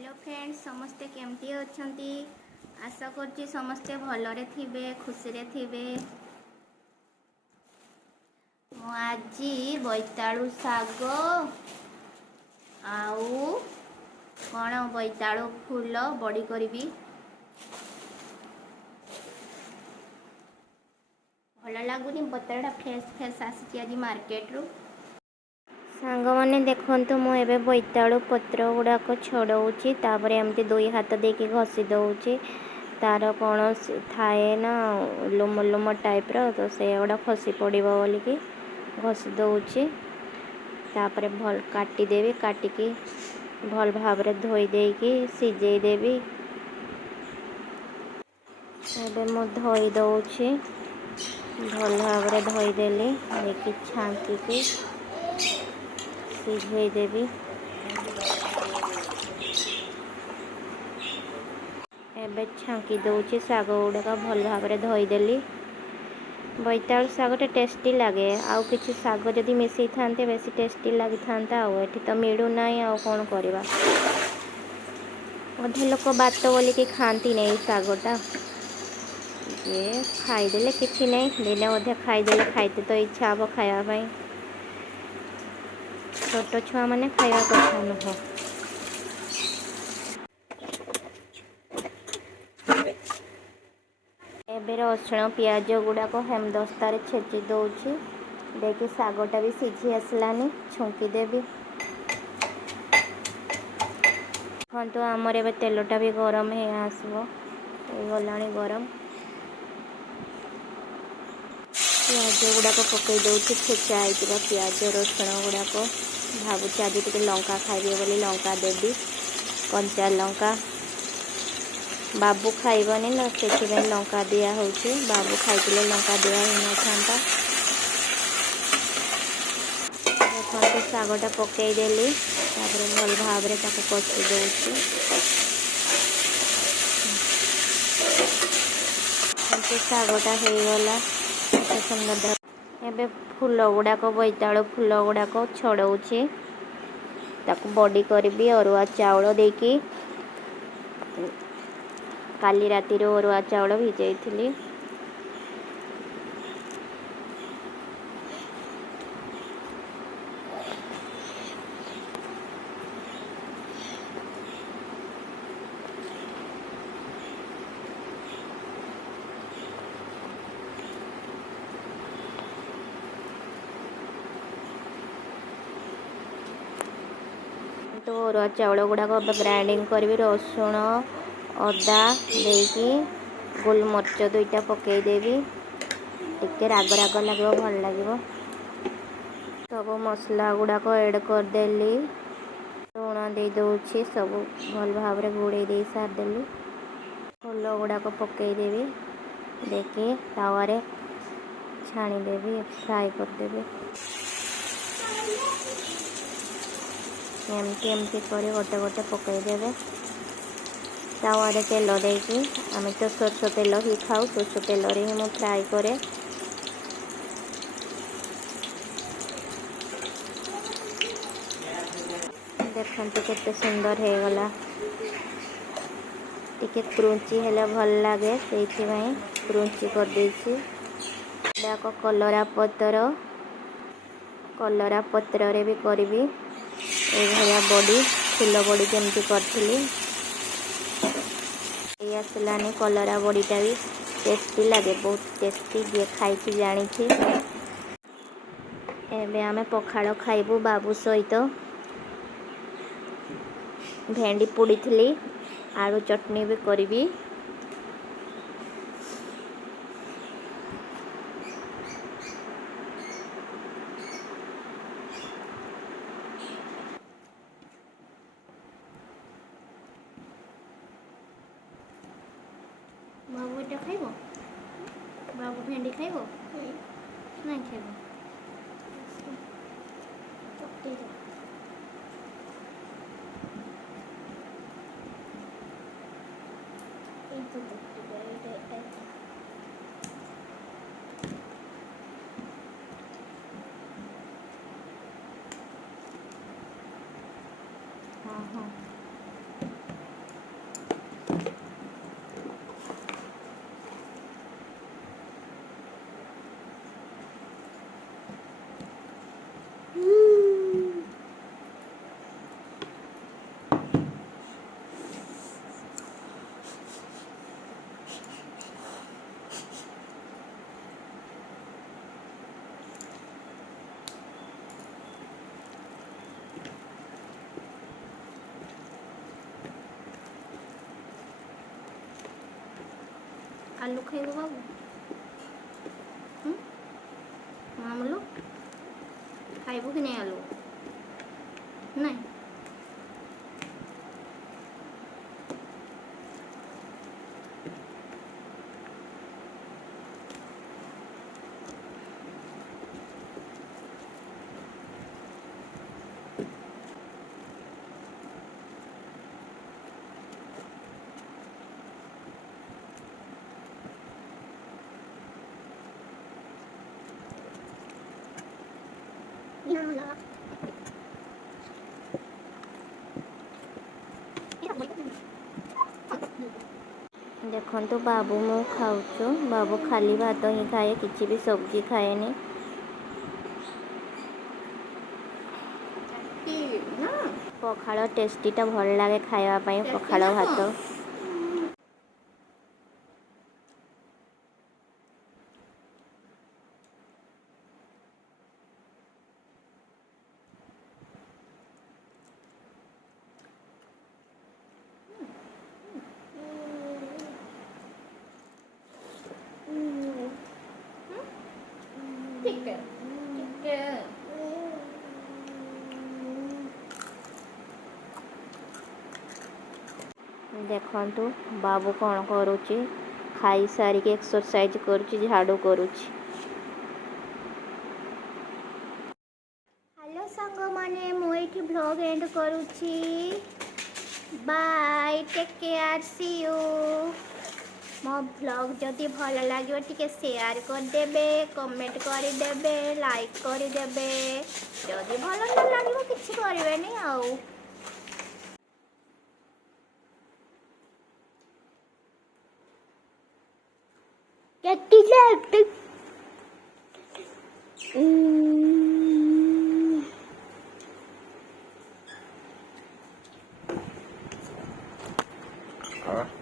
Hello friends समस्ते केमती अछंती आशा करछि समस्ते भलरे थिबे खुशी रे थिबे। मु आज बोईतालु शाग आउ कौन बोईतालु फूल बड़ी करी भल लगुनि बतरटा फ्रेश फ्रेश आसी आज मार्केट रू सांग मैंने देखु मुझे बोईतालु पत्र गुड़ाक छड़ाऊँगी तापर एमती दुई हाथ देकी घसी दौची तार कौन थाए ना लुम लुम टाइप तो से गुड़ा खसी पड़ो बोलिकी घसी दौची तापर भल काटिदेवी काटिकी भल भाव धोई देकी सिझे देवी। एबे मु धोई दौची भल भाव धोईदेली देखी छांकी सिझे देवी। एबे छांकी दौची शाग गुड़ाक भल भाव धोईदेली। बोईतालु शागटा टेस्टी लगे आउ किसी शाग जदि मिसई था बेसी टेस्टी लगी था एठी तो मिलूना आउ कौन करवा अधे लोक बात बोलिकी खाती नहीं शागटा ये खाईदे किसी नहीं दिने अधे खाईदे खाइते तो इच्छा हम खायापाई छोट छुआ मैंने खावा कथा नुह। एबे रसुण पियाज गुड़ाक हेमदस्तार छेची दौची देखी शागटा भी सिझी आसलानी छुंकी देवी। हाँ तो आमर एबे तेलटा भी गरम है आसबो गलानी गरम पियाज गुड़ाक पकई दौची छेचा होता पियाज रसुण गुड़ाक भावुची आज टे लंका खाइबे बोली लंका देवी कंचा लंका बाबू खाइबनी ना से लंका दिया होची बाबू खाइले लंका दिया होना था। देखते शागटा पकईदेली भल भाव कषि दौची शागटा हो गला सुंदर। एबे फूल गुड़ाक बोईतालु फूल गुड़ाक छड़ाऊँगी ताकू बड़ी करी अरुआ चाउल देकी काली राति अरुआ चाउल भिजई थी तो अरुआ चाउल गुड़ाक ग्राइंडिंग करी रसुण अदा देकी गोलमरीच दुईटा पकईदेवी टिके राग राग लगे भल लगे सब मसला गुड़ाक ऐड करदेली लुण दे दौची सब भल भाव घोड़े दे सारदेली फूल गुड़ाक पकईदेवी देखी तावारे छाणीदेवी फ्राए करदेवी एमती एमती कर गोटे गोटे पकईदेवे तावारे तेल देकी आम तो सरसो तेल ही खाऊ सरसो तेल ही मु फ्राए करे देखते केते सुंदर हो गला टिके क्रुंची हेले भल लगे से क्रुंची कर देछि कलरा पत्र रे भी करबी ए भलिया बड़ी फूल बड़ी जमती करथिली आसलानी कलरा बड़ीटा भी टेस्टी लगे बहुत टेस्टी जे खाई जानी एबे आमे पखाड़ खाइबू बाबू सहित भेंडी पोड़ी थी आलू चटनी भी करी बाबू एटा खाइबो बाबू भेंडी खाइबो नहीं खाइबो हाँ हाँ आलू खाइबो बाबू मामलो खाइबो कि नहीं आलू नहीं देखो बाबू मु खाऊचु बाबू खाली भात ही खाए किसी भी सब्जी खाएनी पखाड़ टेस्टीटा भल लगे खावाई पखाड़ भात ठीक है देखंतु बाबू कौन करुच्ची खाई सारिक एक्सरसाइज करुच्ची झाड़ू करुच्ची। हेलो सांग माने मु एठी ब्लॉग एंड करुच्ची bye take care see you मो ब्लॉग जदि भल लगे टिके शेयर करदेबे कमेंट करदेबे लाइक करदेबे जदि भल न लगे किसी करेनि आउ Huh?